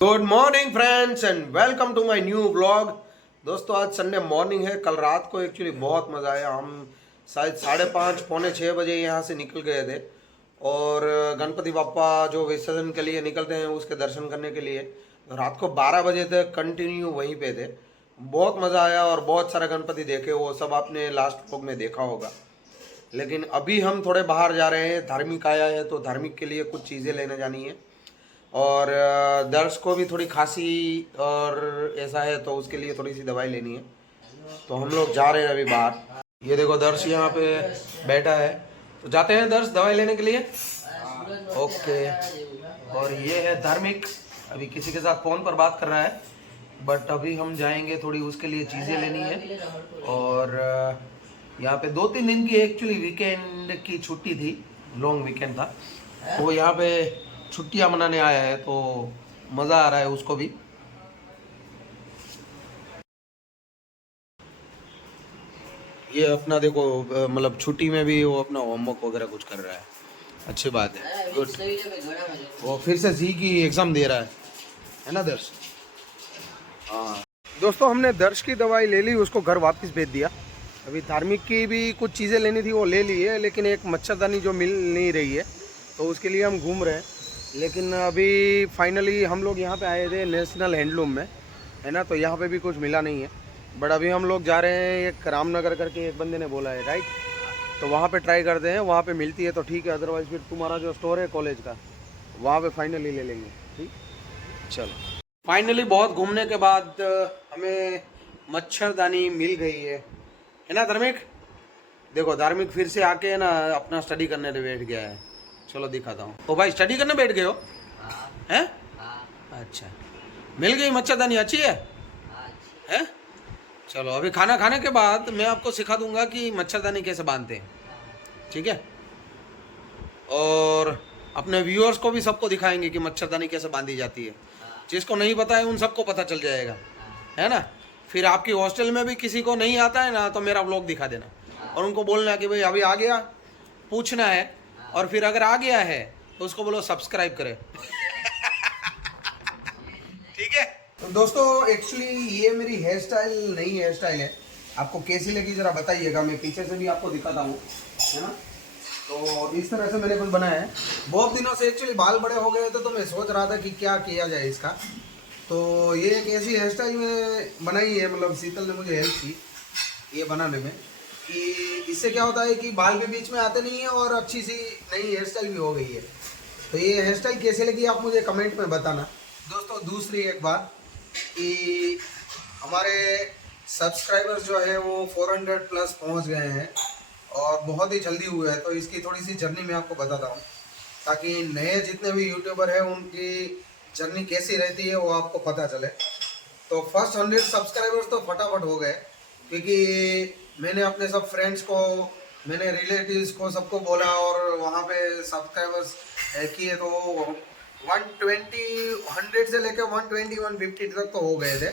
Good morning friends and welcome to my new vlog. दोस्तों आज Sunday morning है। कल रात को एक्चुअली बहुत मज़ा आया। हम शायद 5:30 पौने 6 बजे यहाँ से निकल गए थे और गणपति बापा जो विसर्जन के लिए निकलते हैं उसके दर्शन करने के लिए रात को 12 बजे तक कंटिन्यू वहीं पे थे। बहुत मज़ा आया और बहुत सारे गणपति देखे, वो सब आपने लास्ट व्लॉग में देखा होगा। लेकिन अभी हम थोड़े बाहर जा रहे हैं, धार्मिक आया है तो धार्मिक के लिए कुछ चीज़ें लेने जानी है और दर्श को भी थोड़ी खांसी और ऐसा है तो उसके लिए थोड़ी सी दवाई लेनी है। तो हम लोग जा रहे हैं अभी बाहर। ये देखो दर्श यहाँ पे बैठा है, तो जाते हैं दर्श दवाई लेने के लिए। ओके। और ये है धार्मिक, अभी किसी के साथ फ़ोन पर बात कर रहा है, बट अभी हम जाएंगे, थोड़ी उसके लिए चीज़ें लेनी है। और यहाँ पे 2-3 दिन की एक्चुअली वीकेंड की छुट्टी थी, लॉन्ग वीकेंड था, तो वो यहाँ पे छुट्टियां मनाने आया है, तो मज़ा आ रहा है उसको भी। ये अपना देखो मतलब छुट्टी में भी वो अपना होमवर्क वगैरह कुछ कर रहा है, अच्छी बात है, गुड। वो फिर से सी की एग्ज़ाम दे रहा है ना दर्श? हाँ दोस्तों, हमने दर्श की दवाई ले ली, उसको घर वापस भेज दिया। अभी धार्मिक की भी कुछ चीज़ें लेनी थी, वो ले ली है, लेकिन एक मच्छरदानी जो मिल नहीं रही है तो उसके लिए हम घूम रहे हैं। लेकिन अभी फाइनली हम लोग यहाँ पे आए थे नेशनल हैंडलूम में, है ना, तो यहाँ पे भी कुछ मिला नहीं है। बट अभी हम लोग जा रहे हैं, एक रामनगर करके एक बंदे ने बोला है, राइट, तो वहाँ पे ट्राई करते हैं, वहाँ पे मिलती है तो ठीक है, अदरवाइज़ फिर तुम्हारा जो स्टोर है कॉलेज का वहाँ पे फाइनली ले लेंगे। ठीक, चलो। फाइनली बहुत घूमने के बाद हमें मच्छरदानी मिल गई है ना धार्मिक? देखो धार्मिक फिर से आके ना अपना स्टडी करने बैठ गया है। चलो दिखाता हूँ। ओ भाई स्टडी करने बैठ गए हो? हैं? अच्छा, मिल गई मच्छरदानी, अच्छी है? हैं? चलो अभी खाना खाने के बाद मैं आपको सिखा दूंगा कि मच्छरदानी कैसे बांधते हैं, ठीक है? और अपने व्यूअर्स को भी सबको दिखाएंगे कि मच्छरदानी कैसे बांधी जाती है। जिसको नहीं पता है उन सबको पता चल जाएगा, है ना? फिर आपकी हॉस्टल में भी किसी को नहीं आता है ना, तो मेरा व्लॉग दिखा देना और उनको बोलना कि भाई अभी आ गया, पूछना है, और फिर अगर आ गया है तो उसको बोलो सब्सक्राइब करे। ठीक है? तो दोस्तों एक्चुअली ये मेरी हेयर स्टाइल नई हेयर स्टाइल है, आपको कैसी लगी ज़रा बताइएगा। मैं पीछे से भी आपको दिखाता हूँ, है ना? तो इस तरह से मैंने कुछ बनाया है। बहुत दिनों से एक्चुअली बाल बड़े हो गए थे, तो मैं सोच रहा था कि क्या किया जाए इसका। तो ये एक ऐसी हेयर स्टाइल में बनाई है, मतलब शीतल ने मुझे हेल्प की ये बनाने में, कि इससे क्या होता है कि बाल भी बीच में आते नहीं है और अच्छी सी नई हेयर स्टाइल भी हो गई है। तो ये हेयर स्टाइल कैसे लगी आप मुझे कमेंट में बताना। दोस्तों दूसरी एक बात कि हमारे सब्सक्राइबर्स जो है वो 400 प्लस पहुंच गए हैं और बहुत ही जल्दी हुए हैं, तो इसकी थोड़ी सी जर्नी मैं आपको बताता हूँ, ताकि नए जितने भी यूट्यूबर हैं उनकी जर्नी कैसी रहती है वो आपको पता चले। तो फर्स्ट 100 सब्सक्राइबर्स तो फटाफट हो गए, क्योंकि मैंने अपने सब फ्रेंड्स को, मैंने रिलेटिव्स को सबको बोला और वहाँ पे सब्सक्राइबर्स किए, तो 100 से लेकर 120-150 तक तो हो गए थे।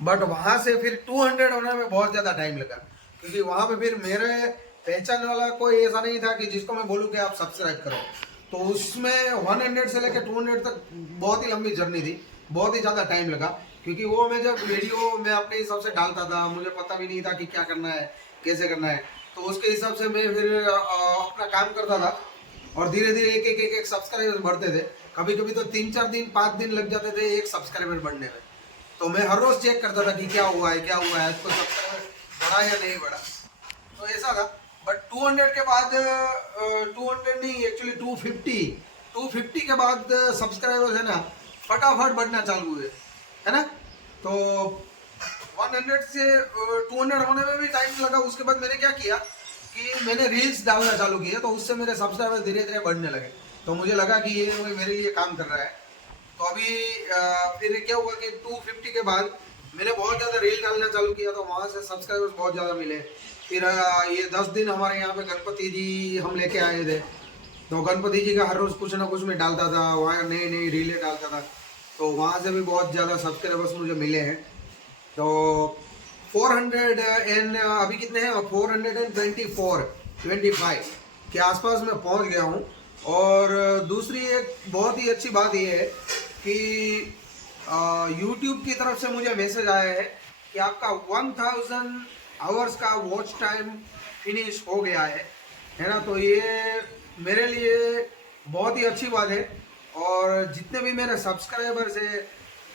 बट वहाँ से फिर 200 होने में बहुत ज़्यादा टाइम लगा, क्योंकि वहाँ पे फिर मेरे पहचान वाला कोई ऐसा नहीं था कि जिसको मैं बोलूँ कि आप सब्सक्राइब करो। तो उसमें 100 से लेकर 200 तक बहुत ही लंबी जर्नी थी, बहुत ही ज़्यादा टाइम लगा, क्योंकि वो मैं जब वीडियो मैं अपने हिसाब से डालता था, मुझे पता भी नहीं था कि क्या करना है, कैसे करना है, तो उसके हिसाब से मैं फिर अपना काम करता था और धीरे धीरे एक सब्सक्राइबर बढ़ते थे। कभी कभी तो 3-4 दिन 5 दिन लग जाते थे एक सब्सक्राइबर बढ़ने में। तो मैं हर रोज चेक करता था कि क्या हुआ है, क्या हुआ है, तो सब्सक्राइबर बढ़ा या नहीं बढ़ा, तो ऐसा था। बट 200 के बाद 200 नहीं, एक्चुअली 250 के बाद सब्सक्राइबर्स है ना फटाफट बढ़ना चालू हुए, है ना? तो 100 से 200 होने में भी टाइम लगा। उसके बाद मैंने क्या किया कि मैंने रील्स डालना चालू किया, तो उससे मेरे सब्सक्राइबर धीरे धीरे बढ़ने लगे। तो मुझे लगा कि ये मेरे लिए काम कर रहा है। तो अभी फिर क्या हुआ कि 250 के बाद मैंने बहुत ज़्यादा रील डालना चालू किया, तो वहाँ से सब्सक्राइबर्स बहुत ज़्यादा मिले। फिर ये 10 दिन हमारे यहाँ पे गणपति जी हम लेके आए थे, तो गणपति जी का हर रोज़ कुछ ना कुछ मैं डालता था, वहाँ नई नई रीलें डालता था, तो वहाँ से भी बहुत ज़्यादा सब्सक्राइबर्स मुझे मिले हैं। तो 400 एंड अभी कितने हैं, 425 के आसपास मैं पहुँच गया हूँ। और दूसरी एक बहुत ही अच्छी बात यह है कि यूट्यूब की तरफ से मुझे मैसेज आया है कि आपका 1000 आवर्स का वॉच टाइम फिनिश हो गया है ना। तो ये मेरे लिए बहुत ही अच्छी बात है। और जितने भी मेरे सब्सक्राइबर्स है,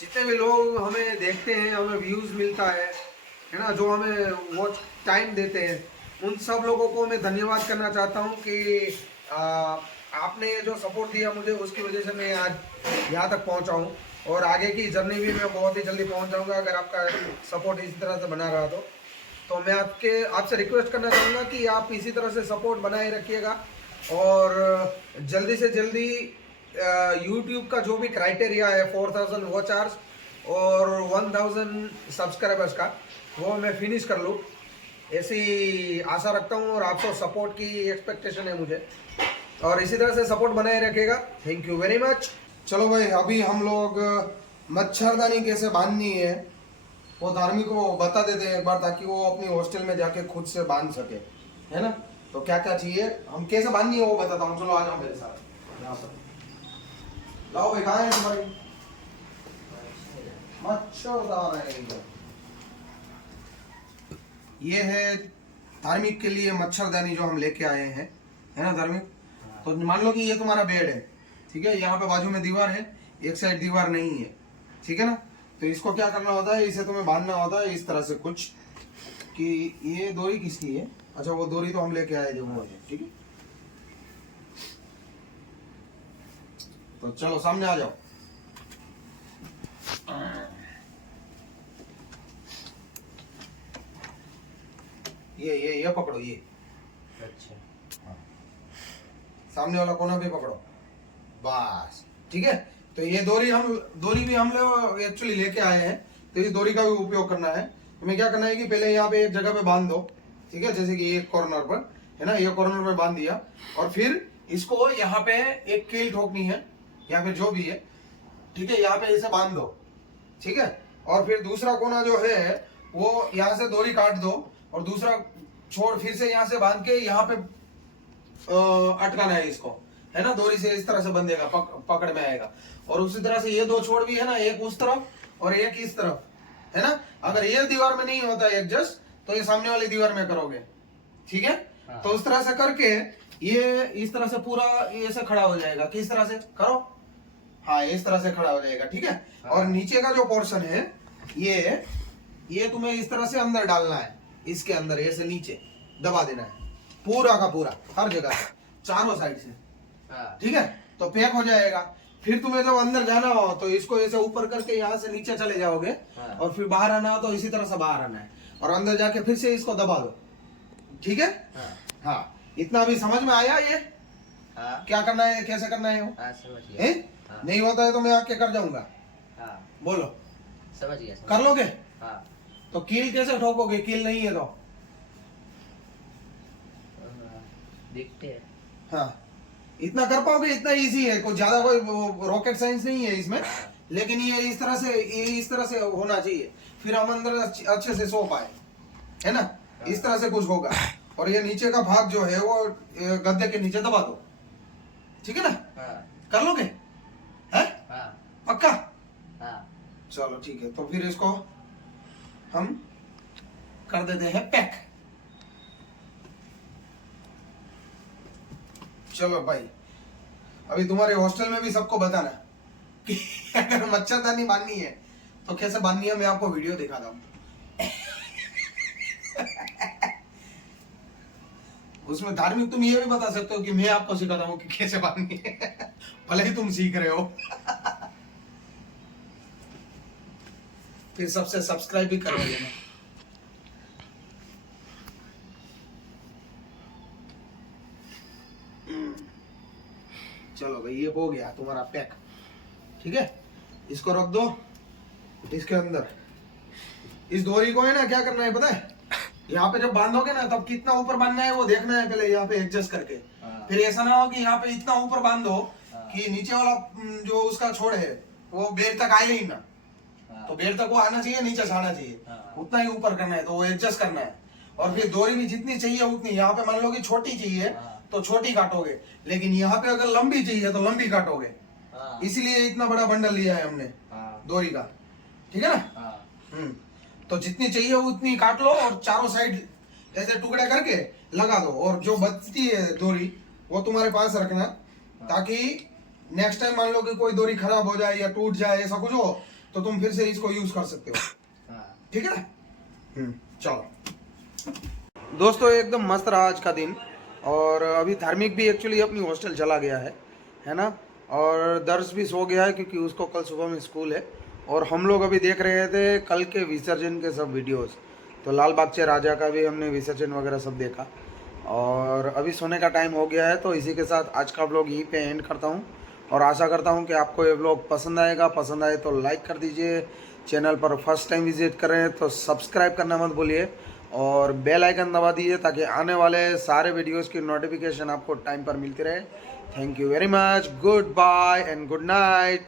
जितने भी लोग हमें देखते हैं, हमें व्यूज़ मिलता है ना, जो हमें वॉच टाइम देते हैं, उन सब लोगों को मैं धन्यवाद करना चाहता हूँ कि आपने जो सपोर्ट दिया मुझे, उसकी वजह से मैं आज यहाँ तक पहुँचा हूँ। और आगे की जर्नी भी मैं बहुत ही जल्दी पहुँच जाऊँगा अगर आपका सपोर्ट इसी तरह से बना रहा तो मैं आपसे रिक्वेस्ट करना चाहूँगा कि आप इसी तरह से सपोर्ट बनाए रखिएगा। और जल्दी से जल्दी यूट्यूब का जो भी क्राइटेरिया है 4000 वॉच आवर्स और 1000 सब्सक्राइबर्स का, वो मैं फिनिश कर लूँ, ऐसी आशा रखता हूँ। और आपको सपोर्ट की एक्सपेक्टेशन है मुझे, और इसी तरह से सपोर्ट बनाए रखेगा। Thank you very much. चलो भाई, अभी हम लोग मच्छरदानी कैसे बांधनी है वो धार्मिक को बता देते हैं एक बार, ताकि वो अपनी हॉस्टल में जाके खुद से बांध सके, है ना। तो क्या क्या चाहिए, हम कैसे बांधनी है वो बताता हूँ। चलो आ जाओ मेरे साथ यहाँ पर। लाओ भाई, कहाँ है तुम्हारी मच्छरदानी? ये है धार्मिक के लिए मच्छरदानी जो हम लेके आए हैं, है ना धार्मिक। तो मान लो कि ये तुम्हारा बेड है, ठीक है। यहाँ पे बाजू में दीवार है, एक साइड दीवार नहीं है, ठीक है ना। तो इसको क्या करना होता है, इसे तुम्हें बांधना होता है इस तरह से कुछ, कि ये डोरी किसकी है? अच्छा, वो डोरी तो हम लेके आए थे, वो है, ठीक है। तो चलो सामने आ जाओ। ये पकड़ो ये। अच्छा, हाँ। सामने वाला कोना भी पकड़ो, बस, ठीक है। तो ये डोरी भी हम लोग एक्चुअली लेके आए हैं, तो इस डोरी का भी उपयोग करना है। हमें क्या करना है कि पहले यहाँ पे एक जगह पे बांध दो, ठीक है, जैसे कि एक कॉर्नर पर, है ना, ये कॉर्नर में बांध दिया। और फिर इसको यहाँ पे एक कील ठोकनी है, या फिर जो भी है, ठीक है, यहाँ पे इसे बांध दो, ठीक है। और फिर दूसरा कोना जो है वो यहाँ से डोरी काट दो, और दूसरा छोड़ फिर से यहाँ से बांध के यहाँ पे अटकाना है इसको, है ना। डोरी से इस तरह से बंधेगा, पकड़ में आएगा। और उसी तरह से ये दो छोड़ भी है ना, एक उस तरफ और एक इस तरफ, है ना। अगर ये दीवार में नहीं होता एडजस्ट, तो ये सामने वाली दीवार में करोगे, ठीक है। हाँ। तो उस तरह से करके ये इस तरह से पूरा ऐसे खड़ा हो जाएगा। किस तरह से करो? हाँ, इस तरह से खड़ा हो जाएगा, ठीक है। हाँ। और नीचे का जो पोर्शन है ये तुम्हें इस तरह से अंदर डालना है, इसके अंदर ऐसे नीचे दबा देना है, पूरा का पूरा, हर जगह से, चारों साइड से, हाँ। ठीक है। तो पैक हो जाएगा। फिर तुम्हें जब अंदर जाना हो तो इसको ऐसे ऊपर करके यहाँ से नीचे चले जाओगे, हाँ। और फिर बाहर आना हो तो इसी तरह से बाहर आना है, और अंदर जाके फिर से इसको दबा दो, ठीक है। हाँ। हाँ, इतना अभी समझ में आया ये हाँ। क्या करना है, कैसे करना है वो? हाँ, समझ गया। है? हाँ। नहीं होता है तो मैं आके कर जाऊंगा। हाँ, बोलो, समझ गया। कर लोगे? हाँ। तो कील कैसे ठोकोगे? कील नहीं है तो देखते हैं। हाँ, इतना कर पाओगे, इतना इजी है, कोई ज्यादा कोई रॉकेट साइंस नहीं है इसमें। लेकिन ये इस तरह से होना चाहिए, फिर हम अंदर अच्छे से सो पाए, है ना। इस तरह से कुछ होगा। और ये नीचे का भाग जो है वो गद्दे के नीचे दबा दो, ठीक है ना। हाँ। कर लोगे? है? हाँ। पक्का? हाँ। चलो ठीक है, तो फिर इसको हम कर देते हैं पैक। चलो भाई, अभी तुम्हारे हॉस्टल में भी सबको बताना कि अगर मच्छरदानी बांधनी है तो कैसे बांधनी है, मैं आपको वीडियो दिखाता हूँ। उसमें धार्मिक तुम ये भी बता सकते हो कि मैं आपको सिखाता हूँ कि कैसे बांधनी है, भले ही तुम सीख रहे हो। फिर सबसे सब्सक्राइब भी करो लेना। चलो भाई, ये हो गया तुम्हारा पैक, ठीक है। इसको रख दो इसके अंदर। इस डोरी को है ना क्या करना है पता है, यहाँ पे जब बांधोगे ना तब कितना ऊपर बांधना है वो देखना है पहले, यहाँ पे एडजस्ट करके। हाँ। फिर ऐसा ना हो कि यहाँ पे इतना ऊपर बांध दो हाँ। कि नीचे वाला जो उसका छोड़ है वो बेड तक आए ही ना। हाँ। तो बेड तक वो आना चाहिए, नीचे से आना चाहिए, हाँ। उतना ही ऊपर करना है, तो वो एडजस्ट करना है। और फिर डोरी भी जितनी चाहिए उतनी, यहाँ पे मान लो कि छोटी चाहिए हाँ। तो छोटी काटोगे, लेकिन यहाँ पे अगर लंबी चाहिए तो लंबी काटोगे। हाँ। इसीलिए इतना बड़ा बंडल लिया है हमने, हाँ। डोरी का, ठीक है ना। हाँ तो जितनी चाहिए उतनी काट लो और चारों साइड ऐसे टुकड़े करके लगा दो, और जो बचती है डोरी वो तुम्हारे पास रखना, ताकि नेक्स्ट टाइम मान लो कि कोई डोरी खराब हो जाए या टूट जाए ऐसा कुछ हो तो तुम फिर से इसको यूज कर सकते हो, हाँ ठीक है ना। चलो दोस्तों, एकदम मस्त रहा आज का दिन। और अभी धार्मिक भी एक्चुअली अपनी हॉस्टल चला गया है ना। और दर्श भी सो गया है क्योंकि उसको कल सुबह में स्कूल है। और हम लोग अभी देख रहे थे कल के विसर्जन के सब वीडियोस। तो लाल बागचे राजा का भी हमने विसर्जन वगैरह सब देखा। और अभी सोने का टाइम हो गया है, तो इसी के साथ आज का व्लॉग यहीं पे एंड करता हूँ। और आशा करता हूँ कि आपको ये व्लॉग पसंद आएगा। पसंद आए तो लाइक कर दीजिए। चैनल पर फर्स्ट टाइम विजिट कर रहे हैं तो सब्सक्राइब करना मत भूलिए, और बेल आइकन दबा दीजिए ताकि आने वाले सारे वीडियोस की नोटिफिकेशन आपको टाइम पर मिलती रहे। Thank you very much, goodbye and good night.